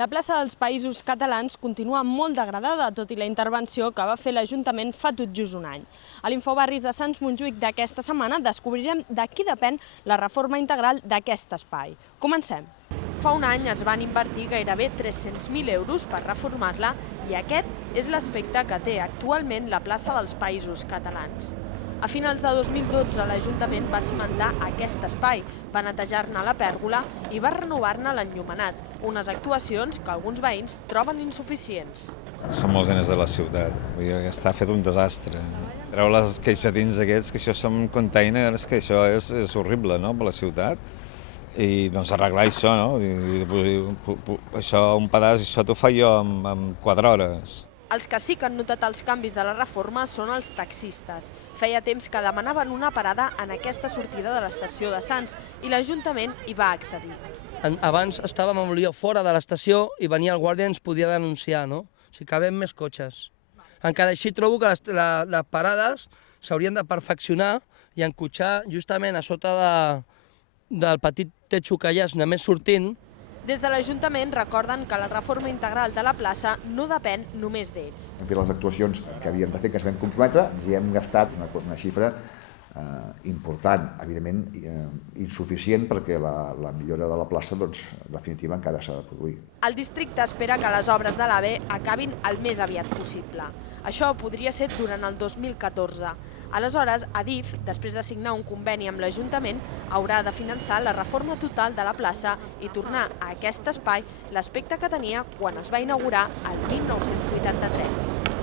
La plaça dels Països Catalans continua molt degradada, tot i la intervenció que va fer l'Ajuntament fa tot just un any. A l'Infobarris de Sants Montjuïc d'aquesta setmana descobrirem de qui depèn la reforma integral d'aquest espai. Comencem. Fa un any es van invertir gairebé 300.000 euros per reformar-la i aquest és l'aspecte que té actualment la plaça dels Països Catalans. A finals de 2012 l'Ajuntament va cimentar aquest espai, va netejar-ne la pèrgola i va renovar-ne l'enllumenat, unes actuacions que alguns veïns troben insuficients. Som molts anys de la ciutat, vull dir que està fet un desastre. Treure les queixatins aquests, que això són containers, que això és horrible, no?, per la ciutat. I doncs arreglar això, no? Això, un pedaç, això t'ho faig jo en 4 hores. Els que sí que han notat els canvis de la reforma són els taxistes. Feia temps que demanaven una parada en aquesta sortida de l'estació de Sants i l'Ajuntament hi va accedir. Abans estàvem amb l'olió fora de l'estació i venia el guàrdia i ens podia denunciar, no? O sigui, cabem més cotxes. Encara així trobo que les parades s'haurien de perfeccionar i encotxar justament a sota del petit techo que hi ha només sortint. Des de l'Ajuntament recorden que la reforma integral de la plaça no depèn només d'ells. Hem fet les actuacions que havíem de fer, que ens vam comprometre, ens hi hem gastat una xifra important, evidentment insuficient, perquè la millora de la plaça definitiva encara s'ha de produir. El districte espera que les obres de l'AVE acabin el més aviat possible. Això podria ser durant el 2014. Aleshores, Adif, després de signar un conveni amb l'Ajuntament, haurà de finançar la reforma total de la plaça i tornar a aquest espai l'aspecte que tenia quan es va inaugurar el 1983.